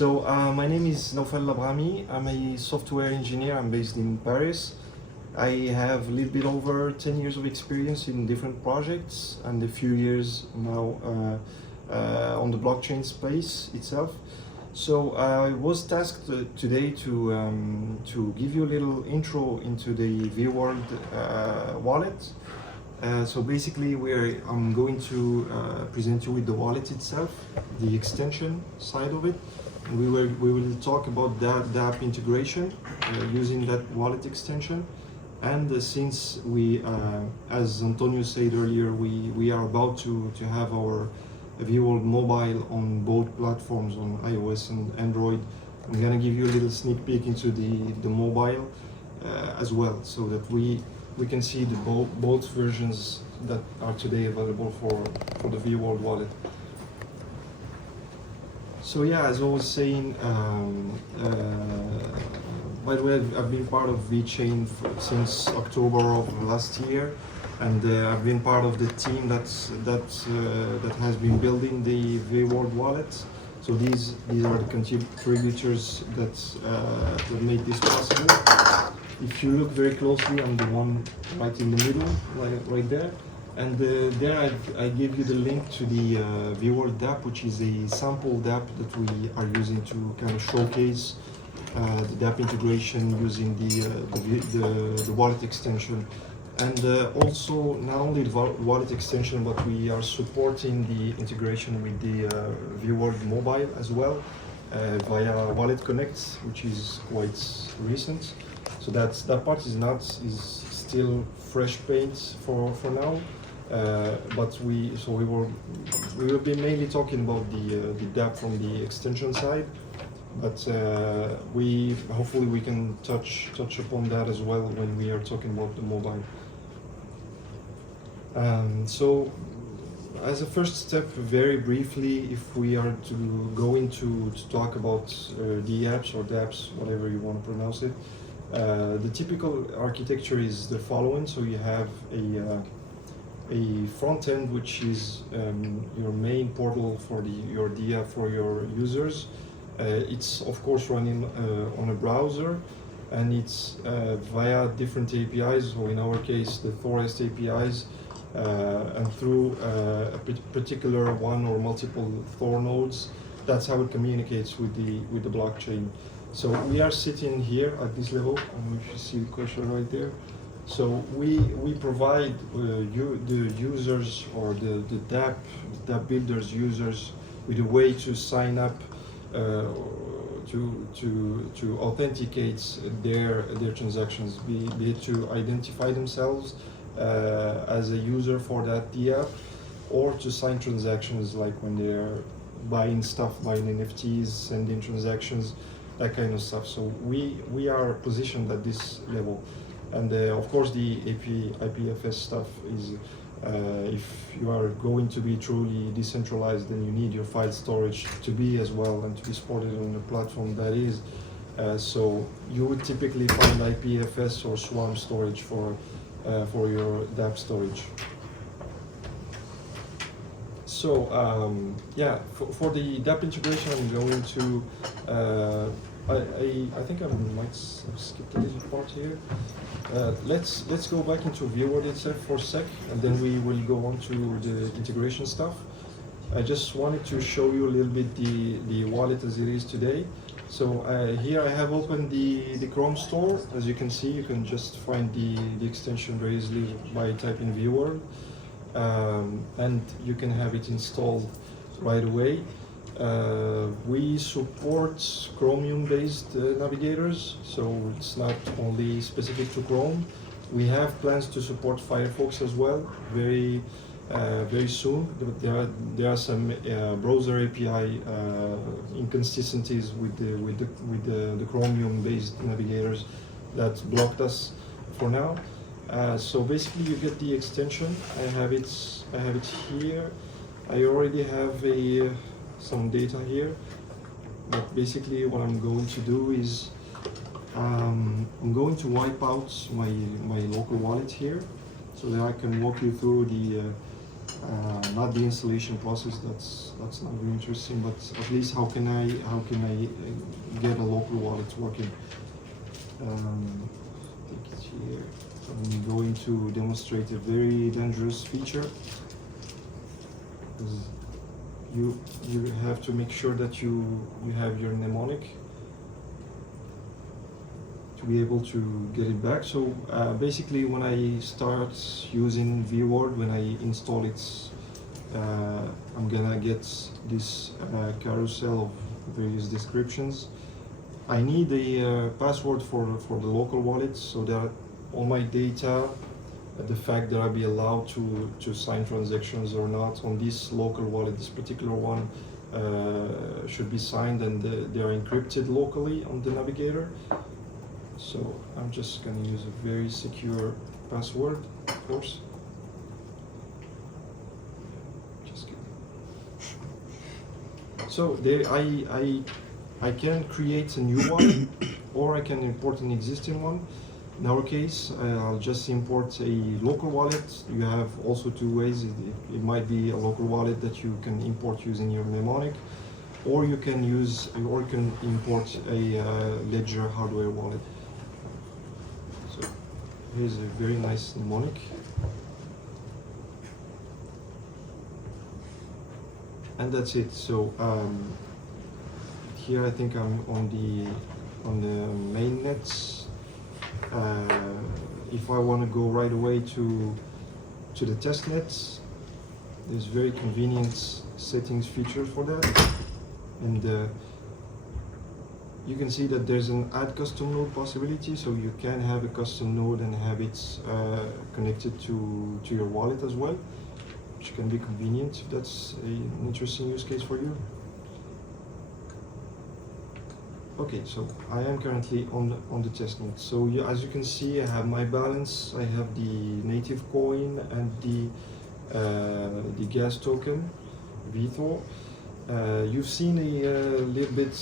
My name is 𝗕𝗓𝗪𝗂𝗧. I'm a software engineer. I'm based in Paris. I have a little bit over 10 years of experience in different projects and a few years now on the blockchain space itself. I was tasked today to give you a little intro into the 𝗕𝗬𝗠𝗠𝗘 wallet. Basically, I'm going to present you with the wallet itself, the extension side of it. We will talk about that app integration using that wallet extension. And since we, as Antonio said earlier, we are about to have our 𝗕𝗬𝗠𝗠𝗘 mobile on both platforms, on iOS and Android. I'm gonna give you a little sneak peek into the mobile as well, so that we can see the both versions that are today available for the 𝗕𝗬𝗠𝗠𝗘 wallet. So yeah, as I was saying, by the way, I've been part of VeChain since October of last year, and I've been part of the team that has been building the 𝗕𝗬𝗠𝗠𝗘 wallet. So these are the contributors that made this possible. If you look very closely, I'm the one right in the middle, right there. And there I gave you the link to the 𝗕𝗬𝗠𝗠𝗘 dApp, which is a sample dApp that we are using to kind of showcase the dApp integration using the wallet extension. And also, not only the wallet extension, but we are supporting the integration with the 𝗕𝗬𝗠𝗠𝗘 mobile as well via Wallet Connect, which is quite recent. So that part is still fresh paint for now. But we will be mainly talking about the dApp from the extension side. But hopefully we can touch upon that as well when we are talking about the mobile. As a first step, very briefly, if we are to go into talk about the apps or dApps, whatever you want to pronounce it, the typical architecture is the following. So you have a front end, which is your main portal for your DApp for your users. It's of course running on a browser, and it's via different APIs. So in our case, the 𝗤_REST APIs, and through a particular one or multiple Thor nodes. That's how it communicates with the blockchain. So we are sitting here at this level. I don't know if you see the cursor right there. So we provide the users or the dApp builders users with a way to sign up to authenticate their transactions, be it to identify themselves as a user for that dApp, or to sign transactions like when they're buying stuff, buying NFTs, sending transactions, that kind of stuff. So we are positioned at this level. And of course, the IPFS stuff is, if you are going to be truly decentralized, then you need your file storage to be as well and to be supported on a platform that is. So you would typically find IPFS or Swarm storage for your dApp storage. So yeah, for the dApp integration, I'm going to. I think I might have skipped a little part here. Let's go back into 𝗕𝗬𝗠𝗠𝗘 itself for a sec, and then we will go on to the integration stuff. I just wanted to show you a little bit the wallet as it is today. So here I have opened the Chrome store. As you can see, you can just find the extension very easily by typing 𝗕𝗬𝗠𝗠𝗘, and you can have it installed right away. We support Chromium-based navigators, so it's not only specific to Chrome. We have plans to support Firefox as well, very soon. There are some browser API inconsistencies with the Chromium-based navigators that blocked us for now. So basically, you get the extension. I have it here. I already have some data here, but basically what I'm going to do is I'm going to wipe out my local wallet here, so that I can walk you through not the installation process. That's not very interesting. But at least how can I get a local wallet working? Take it here. I'm going to demonstrate a very dangerous feature. You have to make sure that you have your mnemonic to be able to get it back. So basically, when I start using VWord, when I install it, I'm gonna get this carousel of various descriptions. I need a password for the local wallet so that all my data, the fact that I'll be allowed to sign transactions or not on this local wallet, this particular one, should be signed, and they are encrypted locally on the navigator. So I'm just going to use a very secure password, of course. Just kidding. So there, I can create a new one, or I can import an existing one. In our case, I'll just import a local wallet. You have also two ways. It might be a local wallet that you can import using your mnemonic, or you can import a Ledger hardware wallet. So here's a very nice mnemonic. And that's it. So here I think I'm on the mainnet. If I want to go right away to the testnet, there's very convenient settings features for that, and you can see that there's an add custom node possibility, so you can have a custom node and have it connected to your wallet as well, which can be convenient if that's an interesting use case for you. Okay, so I am currently on the testnet. So as you can see, I have my balance, I have the native coin and the gas token, 𝗕𝗘𝗪𝗧𝗬. You've seen a little bit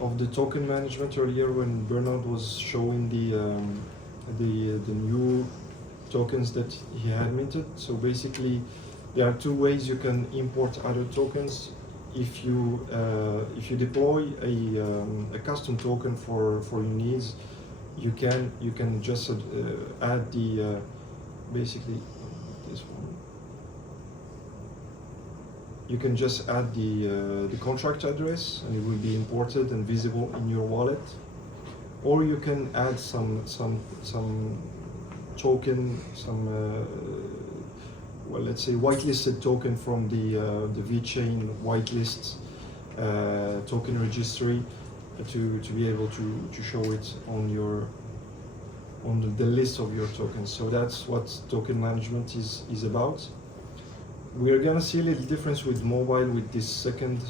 of the token management earlier when Bernard was showing the new tokens that he had minted. So basically, there are two ways you can import other tokens. If you deploy a custom token for your needs, you can just add the basically this one. You can just add the contract address, and it will be imported and visible in your wallet. Or you can add some token, well, let's say whitelisted token from the VeChain whitelist token registry to be able to show it on the list of your tokens. So that's what token management is about. We're gonna see a little difference with mobile with this second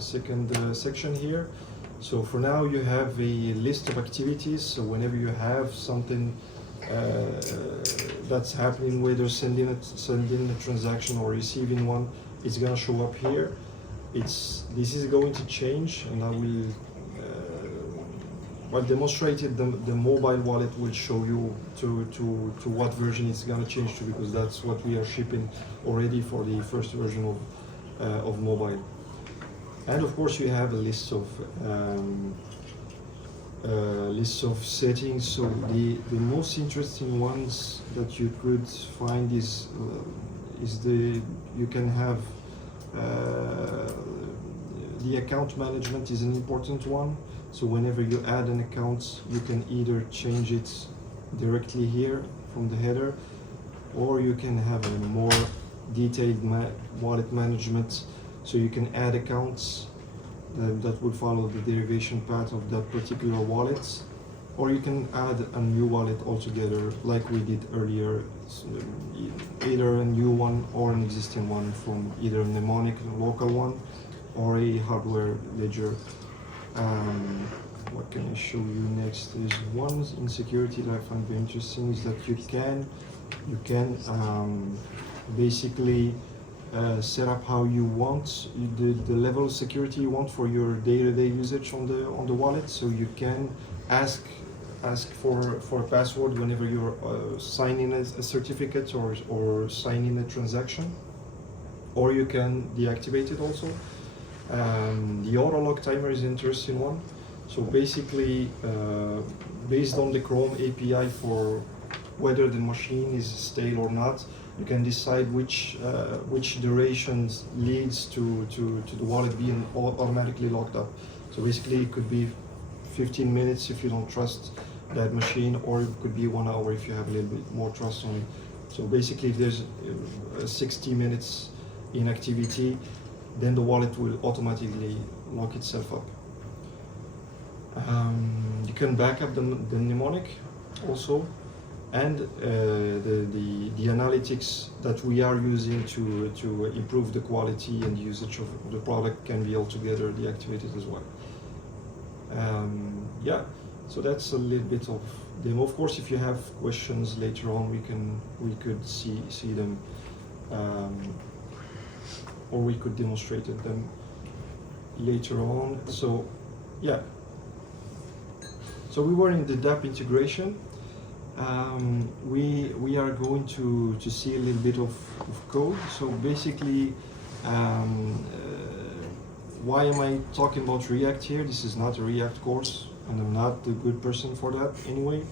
section here. So for now, you have a list of activities. So whenever you have something that's happening, whether sending a transaction or receiving one, it's gonna show up here. This is going to change, and I will while demonstrated, the mobile wallet will show you to what version it's gonna change to, because that's what we are shipping already for the first version of mobile. And of course, you have a list of settings. So the most interesting ones that you could find is you can have the account management is an important one. So whenever you add an account, you can either change it directly here from the header, or you can have a more detailed wallet management. So you can add accounts that will follow the derivation path of that particular wallet, or you can add a new wallet altogether, like we did earlier, either a new one or an existing one from either a mnemonic, a local one, or a hardware ledger. What can I show you next? There's one in security that I find very interesting, is that you can basically set up how you want the level of security you want for your day-to-day usage on the wallet. So you can ask for a password whenever you're signing a certificate or signing a transaction. or you can deactivate it also. The auto lock timer is an interesting one. So basically, based on the Chrome API for whether the machine is stale or not, you can decide which durations leads to the wallet being automatically locked up. So basically, it could be 15 minutes if you don't trust that machine, or it could be 1 hour if you have a little bit more trust on it. So basically, if there's 60 minutes inactivity, then the wallet will automatically lock itself up. You can back up the mnemonic also, and the analytics that we are using to improve the quality and usage of the product can be altogether deactivated as well. Yeah, so that's a little bit of demo. Of course, if you have questions later on, we could see them, or we could demonstrate them later on. So yeah, so we were in the DApp integration. We are going to see a little bit of code. So basically, why am I talking about React here? This is not a React course, and I'm not the good person for that anyway.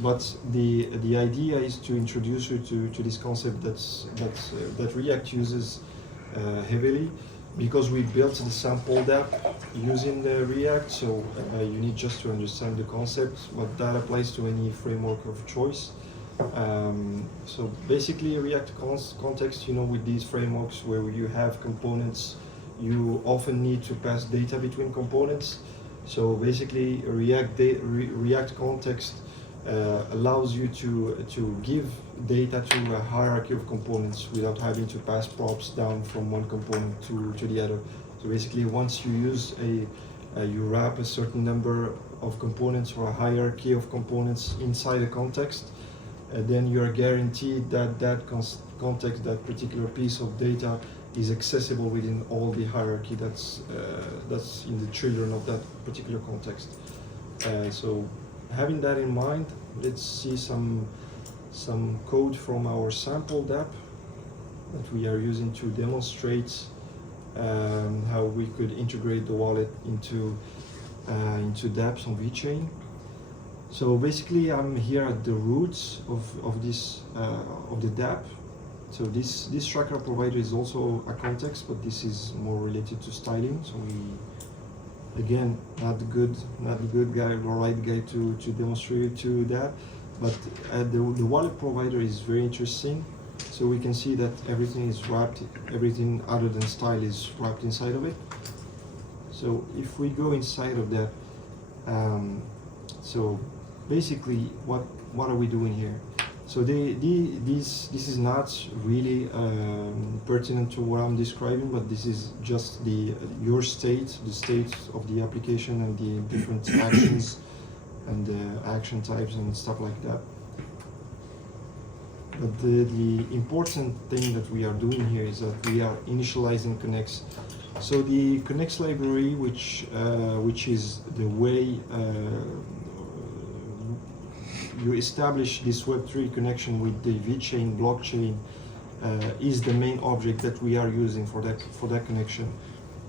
But the idea is to introduce you to this concept that React uses heavily, because we built the sample DApp using the React. So you need just to understand the concept, but that applies to any framework of choice. So basically, React context, with these frameworks where you have components, you often need to pass data between components. So basically, React context allows you to give data to a hierarchy of components without having to pass props down from one component to the other. So basically, once you use you wrap a certain number of components or a hierarchy of components inside a context, then you are guaranteed that context, that particular piece of data, is accessible within all the hierarchy that's in the children of that particular context. So having that in mind, let's see some code from our sample DApp that we are using to demonstrate how we could integrate the wallet into dApps on VeChain. So basically, I'm here at the roots of the DApp. So this tracker provider is also a context, but this is more related to styling. So again, not the good guy or right guy to demonstrate to that. But the wallet provider is very interesting. So we can see that everything is wrapped, everything other than style is wrapped inside of it. So if we go inside of that, so basically, what are we doing here? So this is not really pertinent to what I'm describing, but this is just your state, the state of the application and the different actions and action types and stuff like that. But the important thing that we are doing here is that we are initializing connects. So the connects library, which is the way you establish this Web3 connection with the VeChain blockchain, is the main object that we are using for that connection.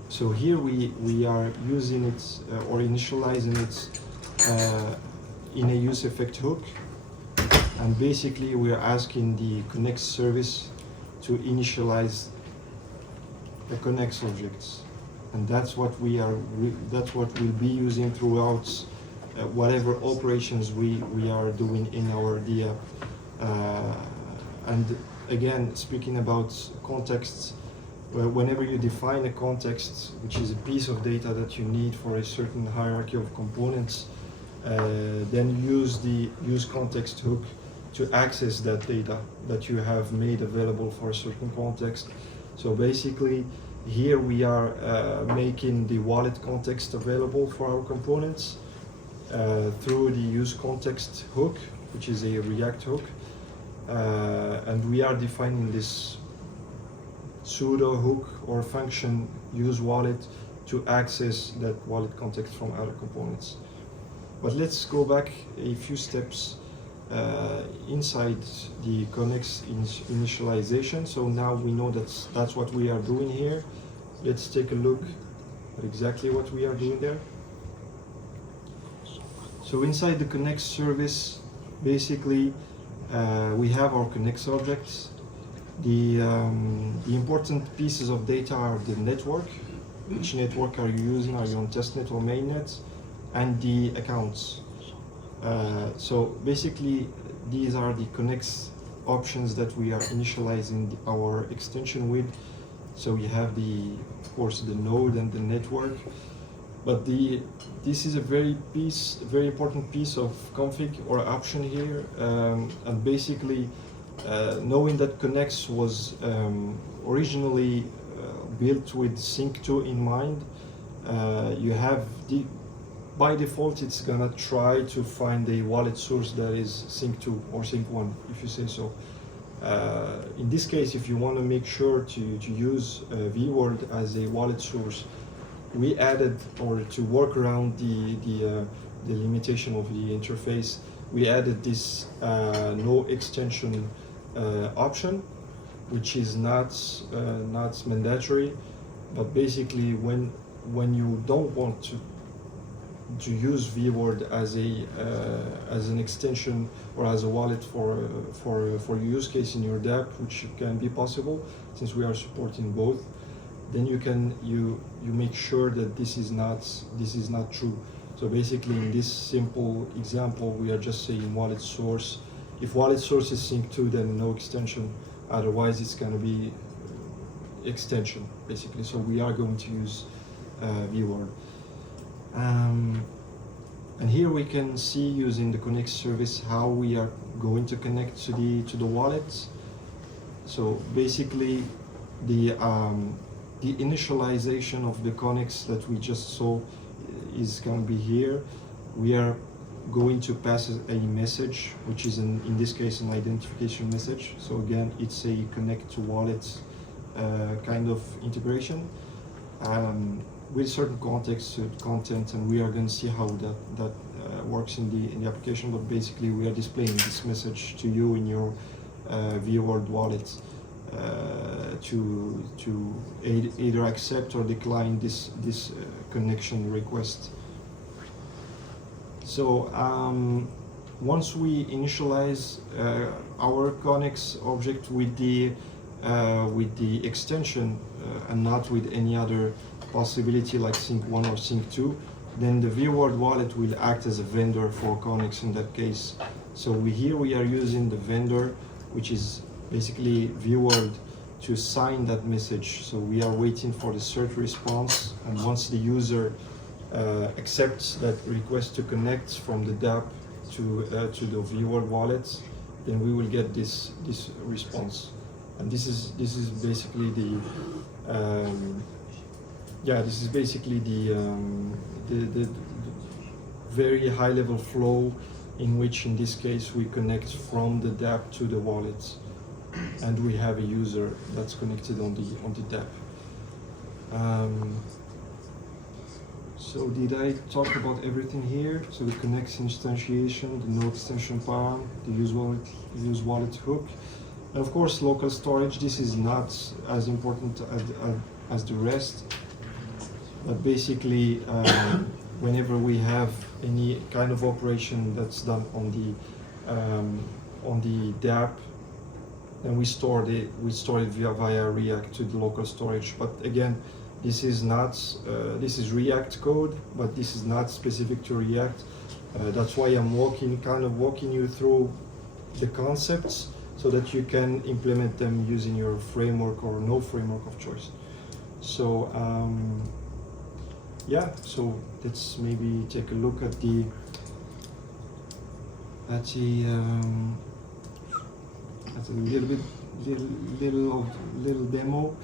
So here we are using it or initializing it in a use effect hook, and basically we are asking the connect service to initialize the connects objects, and that's what we'll be using throughout whatever operations we are doing in our DApp. And again, speaking about contexts, whenever you define a context, which is a piece of data that you need for a certain hierarchy of components, then use the use context hook to access that data that you have made available for a certain context. So basically, here we are making the wallet context available for our components through the use context hook, which is a React hook, and we are defining this pseudo hook or function use wallet to access that wallet context from other components. But let's go back a few steps inside the Connex initialization. So now we know that's what we are doing here. Let's take a look at exactly what we are doing there. So inside the Connex service, basically we have our Connex objects. The important pieces of data are the network. Which network are you using? Are you on testnet or mainnet? And the accounts. So basically, these are the Connex options that we are initializing our extension with. So we have of course, the node and the network. But this is a very important piece of config or option here. And basically, knowing that Connex was originally built with Sync2 in mind, you have by default it's gonna try to find a wallet source that is Sync2 or Sync1, if you say so. In this case, if you want to make sure to use vWorld as a wallet source, we added, or to work around the limitation of the interface, we added this no extension option, which is not mandatory, but basically when you don't want to use vWorld as an extension or as a wallet for your use case in your dApp, which can be possible since we are supporting both, then you make sure that this is not true. So basically, in this simple example, we are just saying wallet source. If wallet source is Sync2, then no extension. Otherwise, it's going to be extension, basically. So we are going to use vWorld. And here we can see, using the Connex service, how we are going to connect to the wallet. So basically, the initialization of the Connex that we just saw is going to be here. We are going to pass a message, which is in this case an identification message. So again, it's a connect to wallet kind of integration with certain context, content, and we are going to see how that works in the application. But basically, we are displaying this message to you in your vWorld wallet to either accept or decline this connection request. So once we initialize our Connex object with the extension and not with any other possibility like Sync1 or Sync2, then the vWorld wallet will act as a vendor for Connex in that case. So here we are using the vendor, which is basically vWorld, to sign that message. So we are waiting for the cert response, and once the user accepts that request to connect from the dApp to the vWorld wallet, then we will get this response. And this is basically the very high level flow in which, in this case, we connect from the dApp to the wallet, and we have a user that's connected on the dApp. So did I talk about everything here? So the Connex instantiation, the no extension param, the use wallet hook, and of course local storage. This is not as important as the rest, but basically whenever we have any kind of operation that's done on the dApp, then we store it via React to the local storage. But again, this is React code, but this is not specific to React. That's why I'm walking you through the concepts so that you can implement them using your framework or no framework of choice. So so let's maybe take a look at the little demo.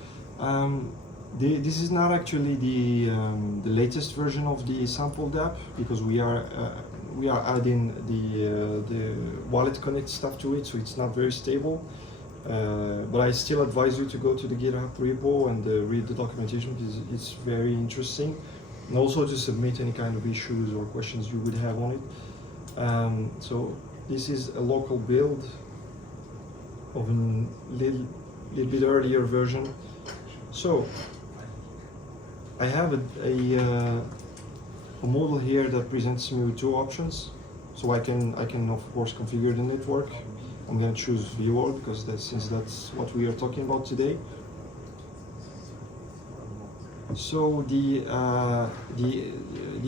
This is not actually the latest version of the sample dApp, because we are adding the wallet connect stuff to it, so it's not very stable. But I still advise you to go to the GitHub repo and read the documentation, because it's very interesting, and also to submit any kind of issues or questions you would have on it. So this is a local build of a little bit earlier version. So I have a model here that presents me with two options. So I can of course configure the network. I'm going to choose viewer because since that's what we are talking about today. So the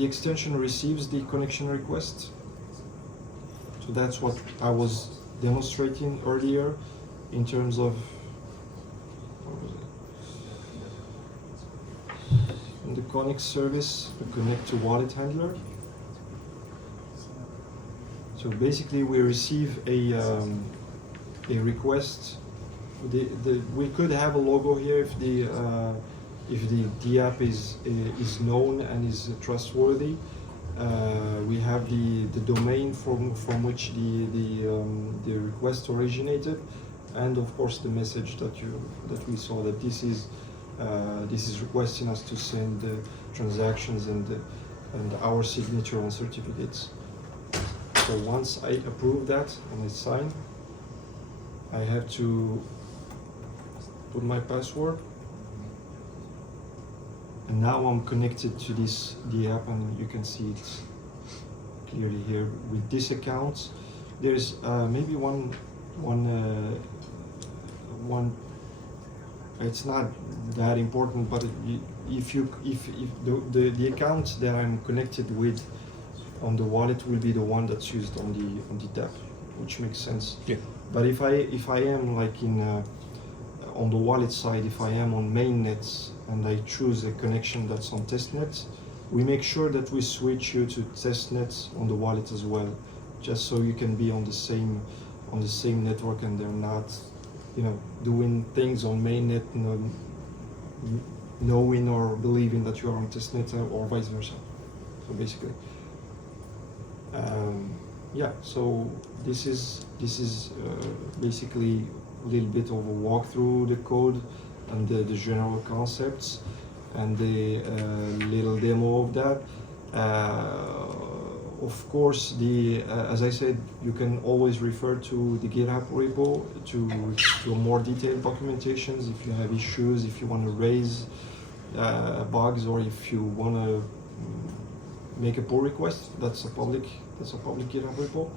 extension receives the connection request. So that's what I was demonstrating earlier in terms of in the connect service, the connect to wallet handler. So basically, we receive a request. We could have a logo here if the app is known and is trustworthy. We have the domain from which the request originated, and of course the message that we saw, that this is requesting us to send transactions and our signature on certificates. So once I approve that and I sign, I have to put my password, and now I'm connected to the app, and you can see it clearly here with this account. There's maybe one. It's not that important, but if the account that I'm connected with on the wallet will be the one that's used on the tab, which makes sense. Yeah. But if I am like on the wallet side, if I am on mainnet and I choose a connection that's on testnet, we make sure that we switch you to testnet on the wallet as well, just so you can be on the same network and they're not, doing things on mainnet, knowing or believing that you are on testnet or vice versa. So basically, so this is basically a little bit of a walkthrough the code and the general concepts and the little demo of that. Of course, as I said, you can always refer to the GitHub repo to more detailed documentations if you have issues, if you want to raise bugs, or if you want to make a pull request. That's a public GitHub repo.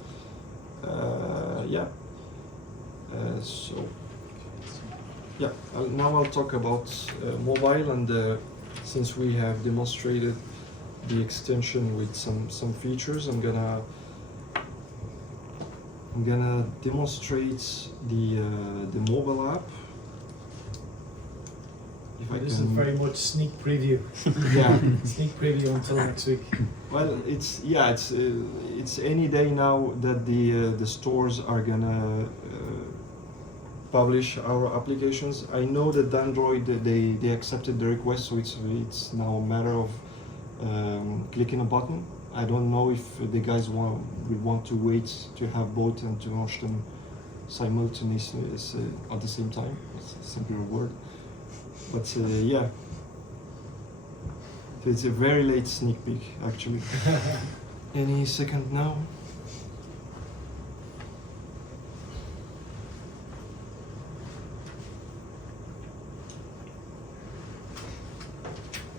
Now I'll talk about mobile, and since we have demonstrated the extension with some features, I'm gonna demonstrate the mobile app. This is very much sneak preview. Yeah. Sneak preview until next week. Well, it's any day now that the stores are gonna publish our applications. I know that Android they accepted the request, so it's now a matter of clicking a button. I don't know if the guys will want to wait to have both and to launch them simultaneously at the same time. It's a simpler word. But so it's a very late sneak peek, actually. Any second now?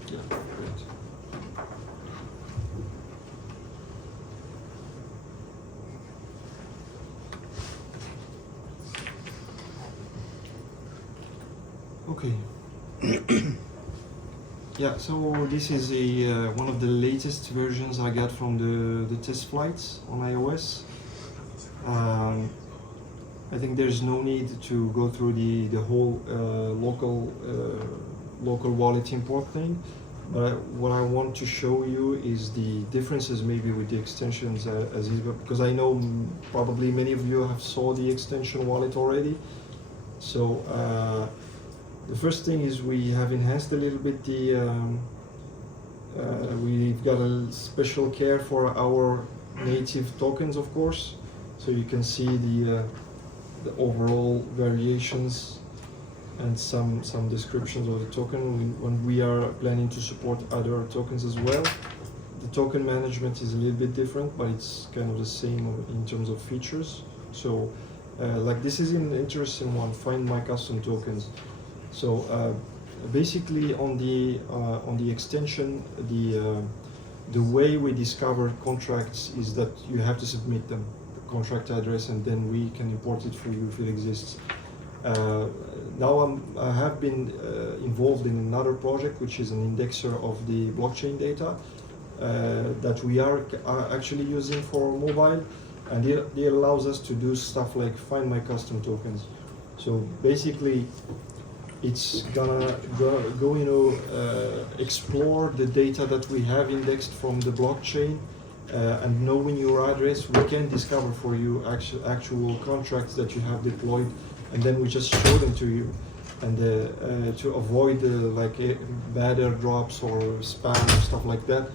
Yeah, great. Okay. Yeah, so this is one of the latest versions I got from the test flights on iOS. I think there's no need to go through the whole local wallet import thing, but what I want to show you is the differences maybe with the extensions as is, because I know probably many of you have saw the extension wallet already. So the first thing is we have enhanced a little bit we've got a special care for our native tokens, of course. So you can see the overall variations and some descriptions of the token when we are planning to support other tokens as well. The token management is a little bit different, but it's kind of the same in terms of features. So, like this is an interesting one. Find my custom tokens. So basically, on the extension, the way we discover contracts is that you have to submit them, the contract address, and then we can import it for you if it exists. Now I have been involved in another project, which is an indexer of the blockchain data that we are actually using for mobile, and it allows us to do stuff like find my custom tokens. So basically, it's gonna go explore the data that we have indexed from the blockchain, and knowing your address, we can discover for you actual contracts that you have deployed, and then we just show them to you. And to avoid like bad airdrops or spam or stuff like that,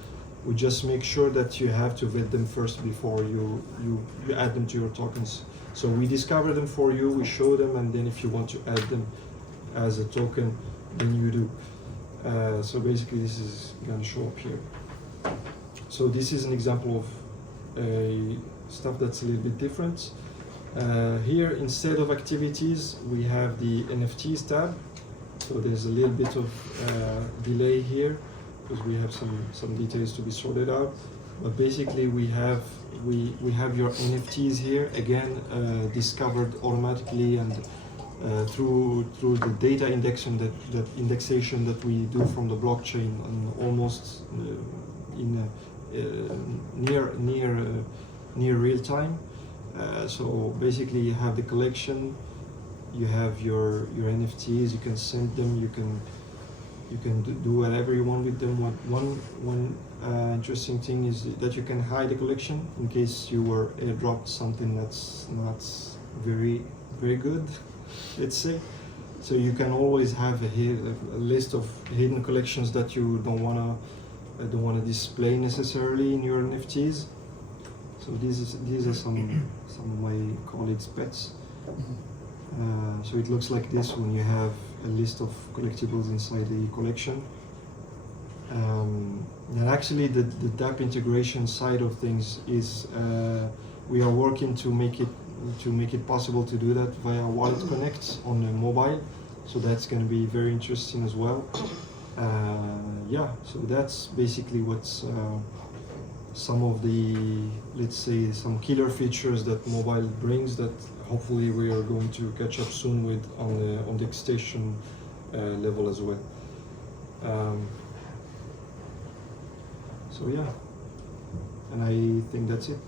we just make sure that you have to vet them first before you add them to your tokens. So we discover them for you, we show them, and then if you want to add them as a token, then you do. So basically this is going to show up here. So this is an example of stuff that's a little bit different. Here, instead of activities, we have the NFTs tab. So there's a little bit of delay here because we have some details to be sorted out. But basically, we have your NFTs here again, discovered automatically and through the data indexation that we do from the blockchain, and almost in near real time. So basically, you have the collection, you have your NFTs. You can send them. You can do whatever you want with them. One interesting thing is that you can hide the collection in case you were airdropped something that's not very good, let's say. So you can always have a list of hidden collections that you don't wanna display necessarily in your NFTs. So these are some of my colleagues' pets. So it looks like this when you have a list of collectibles inside the collection. And actually, the DApp integration side of things is we are working to make it possible to do that via Wallet Connect on the mobile. So that's going to be very interesting as well. Yeah, so that's basically what's some of the, let's say, some killer features that mobile brings that hopefully we are going to catch up soon with on the extension level as well. So yeah, and I think that's it.